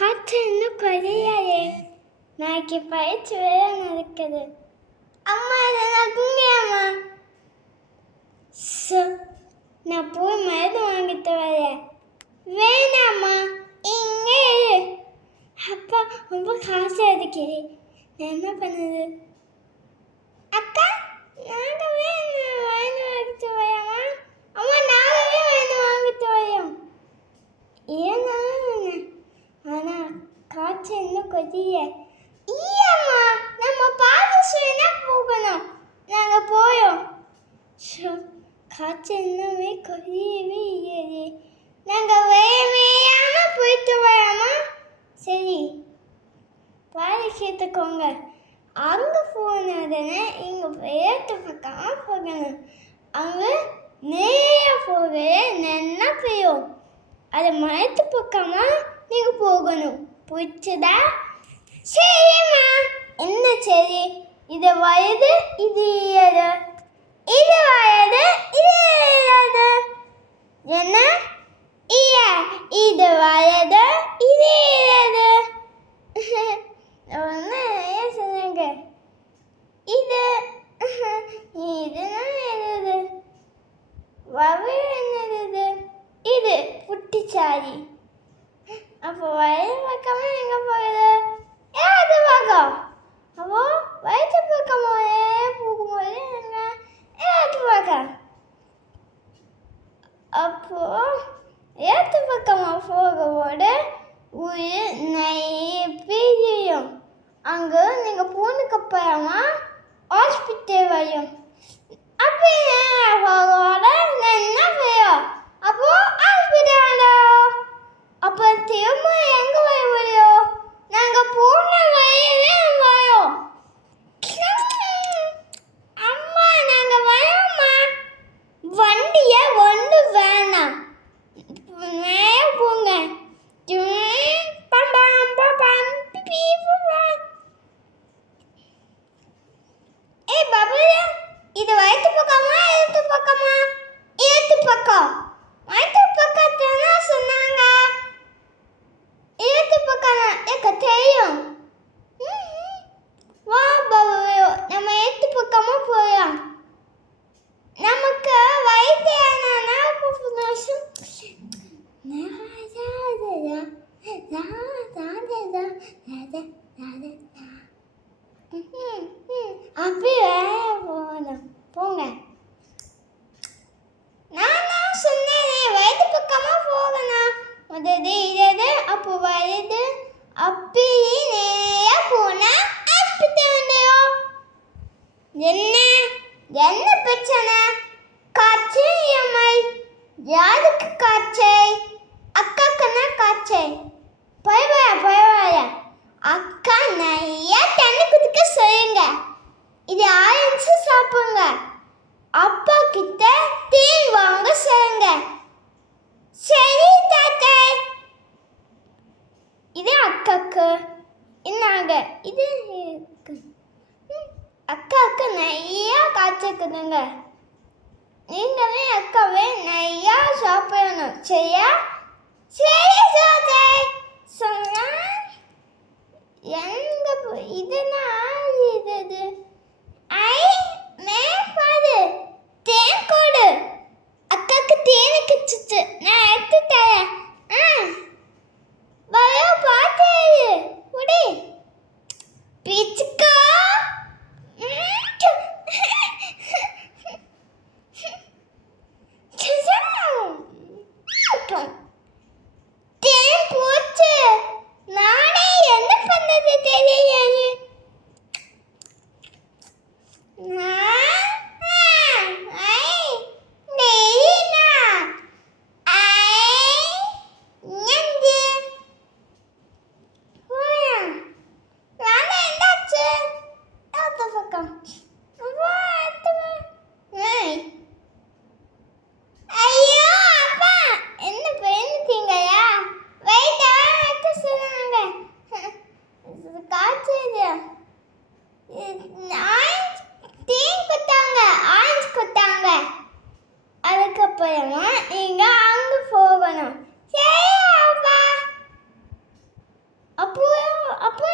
காற்று இன்னும் குறையாதே. நாளைக்கு பயிற்சி வேற நடக்குது. அம்மா இதை நான் தூங்கியாம்மா. நான் போய் மருந்து வாங்கிட்டு வரேன். வேணாம்மா, இங்கே இரு. அப்பா ரொம்ப காசு அடிக்கிறே. நான் என்ன பண்ணுது? அக்கா, நாங்கவே மருந்து வாங்கிட்டு வரோம்மா. அம்மா, நாங்கவே மருந்து வாங்கிட்டு வரோம். ஏன்னாலும் ஆனால் காற்று இன்னும் கொதிய. இல்லைம்மா, நம்ம பாதசுவனா போகணும். நாங்கள் போயோம். காற்று இன்னுமே கொதியவே இல்லையே. நாங்கள் வேமையாமல் போயிட்டு வரோமா? சரி, பாதி கேட்டுக்கோங்க. அங்கே போனதுன்னு இங்கே வேட்டு பக்கமாக போகணும். அங்கே நிறைய போக நல்லா பெய்யும். அது மரத்து பக்கமாக நீங்கள் போகணும். பிடிச்சதா? சரிம்மா. என்ன சரி? இது வயது, இது இயது. இது வயது, இது இயது. என்ன? இது வயது, இது இயது. ஒன்று சொன்னாங்க. இது இதுனா என்னது? வவு என்னது? இது புட்டிச்சாரி. அப்போ வயது பக்கமாக எங்கே போகுது? அது பக்கம். அப்போ வயது பக்கமாக போகும்போது என்ன? அது பக்கம். அப்போ ஏற்று பக்கமாக போகும்போது உயிர் நிறைய பிரியும். அங்கே நீங்கள் போனதுக்கு அப்புறமா ஹாஸ்பிட்டல் வரும். அப்போ போகோட நல்லா போயும். அப்போ ஹாஸ்பிட்டல் வரும். அப்போ திரும்ப எங்கே வர முடியும்? நாங்கள் போன வழியிலே வரோம். அம்மா, நாங்கள் வரோம்மா. வண்டியை ஒன்று வேணாம், மேலே போங்க. ஏய் பாபு, இது வயிற்று பக்கமா எழுத்து பக்கமா? எழுத்து பக்கம். வயிற்று பக்கத்தானா சொன்னாங்க. எழுத்து பக்கம் எனக்கு தெரியும். வா பாபு, நம்ம எழுத்து பக்கமா போகலாம். நமக்கு வயிற்று என்னன்னா அப்படி போகணும். போங்க. நான் சொன்னேன் வயது பக்கமா போகணும். முதது இது, அப்போ வயது அப்படி நேரா போனா ஹாஸ்பிட்டல் வந்துடும். என்ன என்ன பிரச்சனை? காய்ச்சல் இஎம்ஐ. யாருக்கு காய்ச்சல்? அக்காக்குன்னா காய்ச்சல். பரவாயில்ல. அக்கா நிறைய தண்ணி குடிக்க சொல்லுங்க. இது ஆரஞ்சு சாப்பிடுங்க. அப்பா கிட்ட தேன் வாங்க சொல்லுங்க. சரி தாத்தா. இது அக்காக்கு. என்னங்க இது? அக்காவுக்கு நிறைய காய்ச்சக்குதுங்க. நீங்களே அக்காவே நிறையா சாப்பிடணும். சரியா? சரி தாத்தா. சொன்னா எங்க இதுனா இது ஐ மேப்பாடு தேன் கொடு. அக்காக்கு தேனு கிச்சிச்சு. நான் எடுத்து தரேன். பயோ பார்த்து குடி. பிச்சுக்கா. தேன் பூச்சி. அப்போ அப்போ